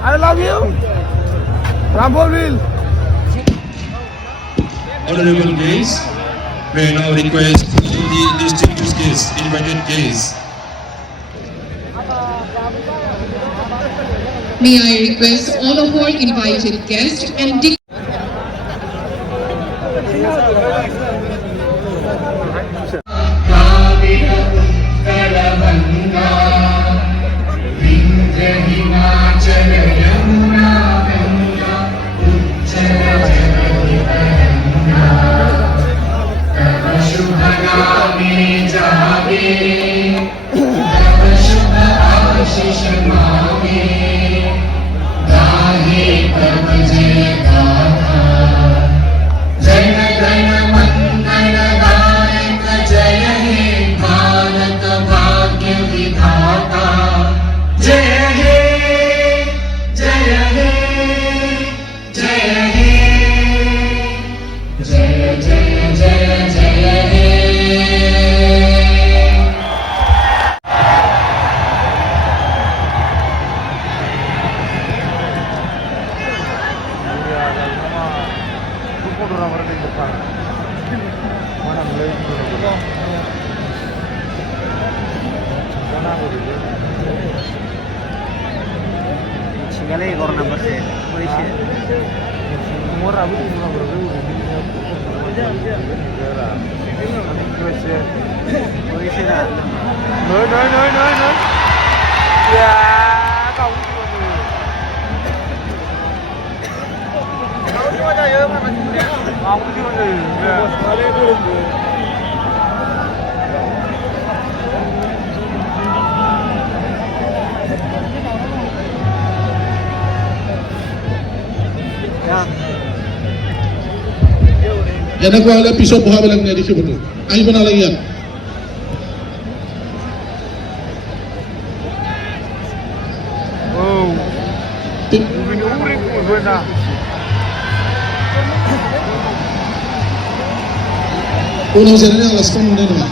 I love you. Rambolville. Honorable guests, may I now request all the distinguished guests, invited guests. May I request all of our invited guests and Tinggalnya orang nomor saya, polisi. Umur aku itu nomor berapa? Polisi lah. No. Ya, kau gimana? Kau gimana ya, mana sih? Aku gimana ya? Sekali dulu. Yan ako ala piso buha bilang na dito betul. Ay ba na lang yan? Oh. Umring ko doon na. Unang sila niya alas kong muna naman.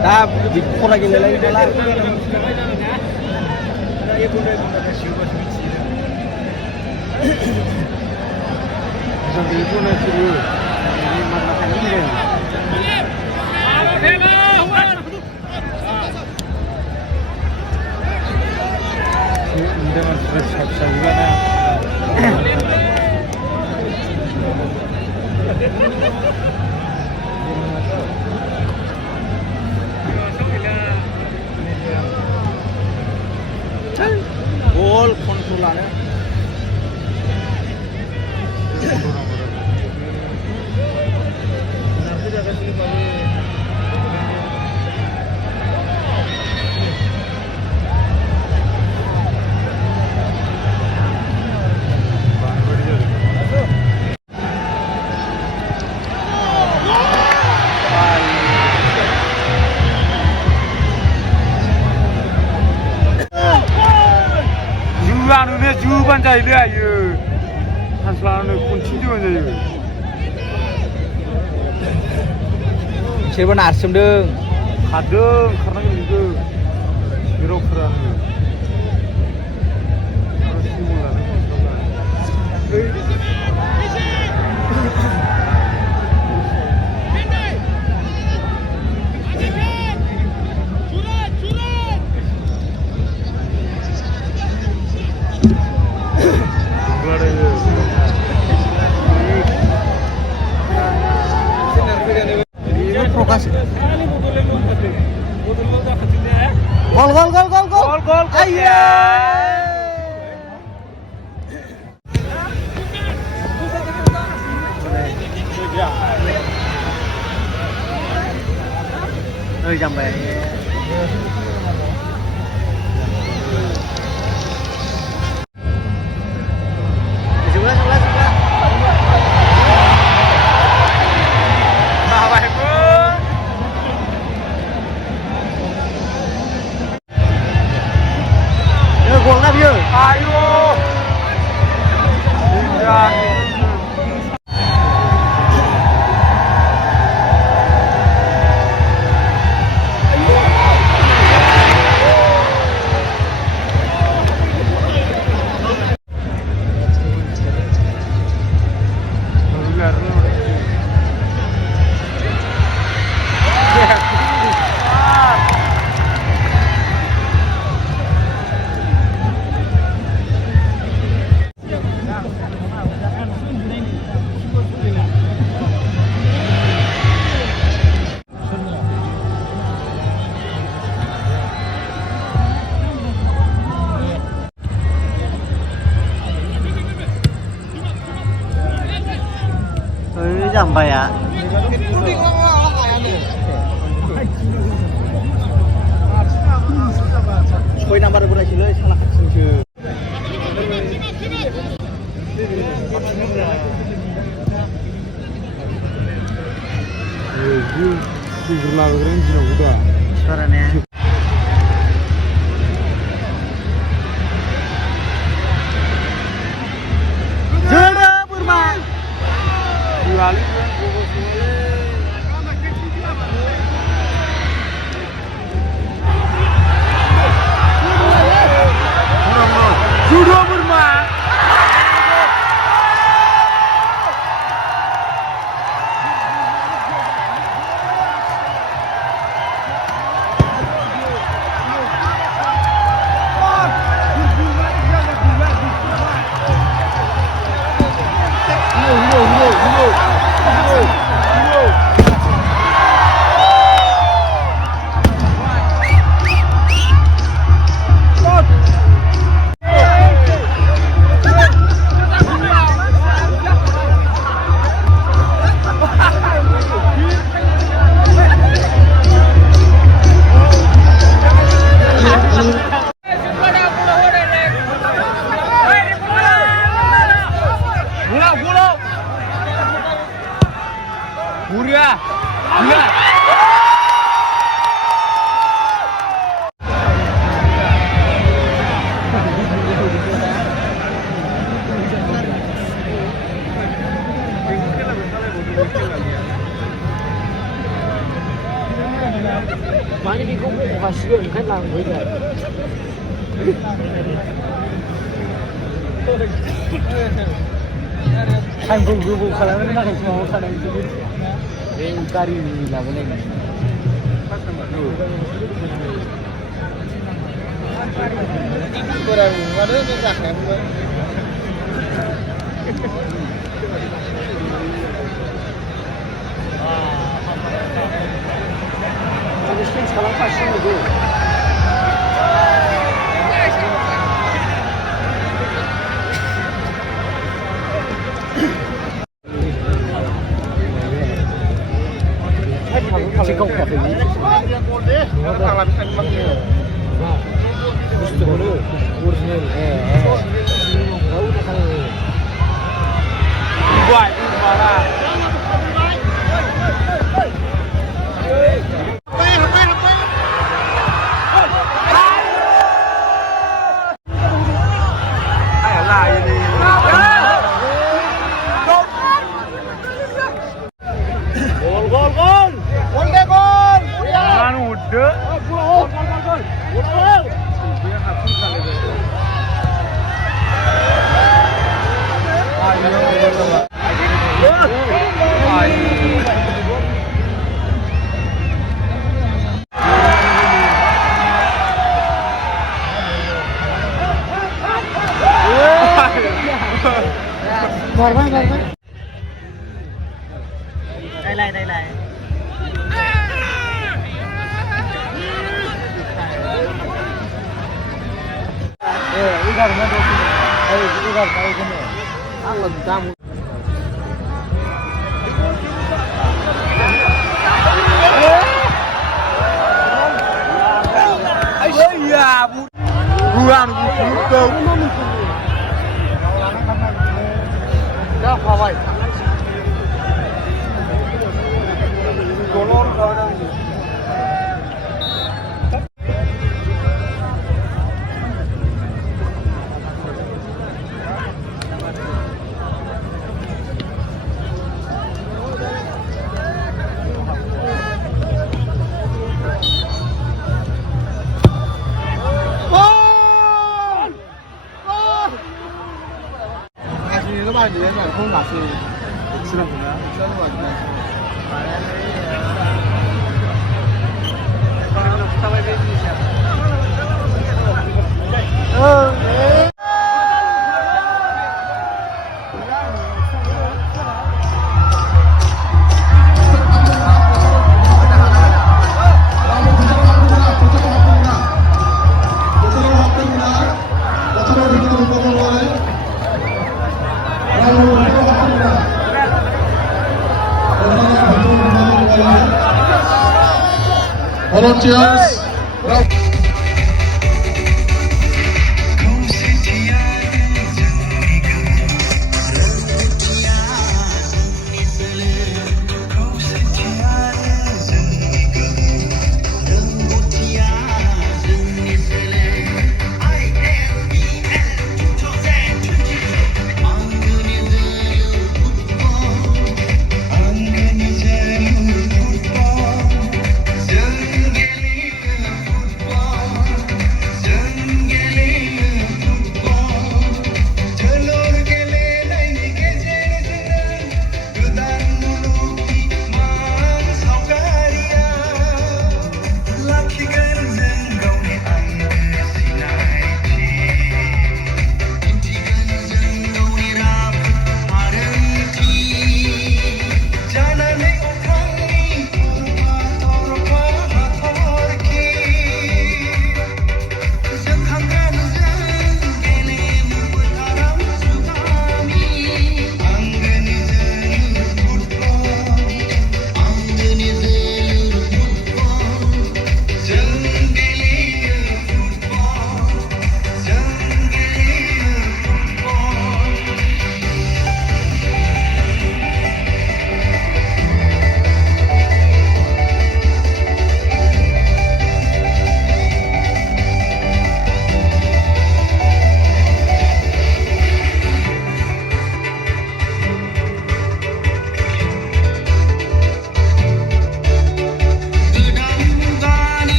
Dah, di pura gila lagi dalam. Jadi itu nanti ini makan ini. Dengan stress juga dah. Ball kontrolannya. Juban jahil ayo, hasilnya kunci juga jahil. Siapa narsum deng? Kadeng, karena itu birokrat. Harus simulan. kasih. Gol gol gol gol gol. Gol gol. Ayo. Sampai. Sebelah. Bapak Ibu. Yo, gol ngap yo. Ayo. Sampai ya. Koi nomor berapa kilo? Salah kecil. Suaranya. Jeda bermain. Lalu sudah bermain. Murah. 많이 비고 가시고 kan làm với cả thành vùng khá là nó thành small khá là cái cari là cái này kurang ada yang sakit sekarang pasang itu. Chỉ không kẹp được. Nó thằng làm thành măng nhiều. Quay mà ra. Đây này. các bạn để mà không đặt thì xin lỗi Volunteers.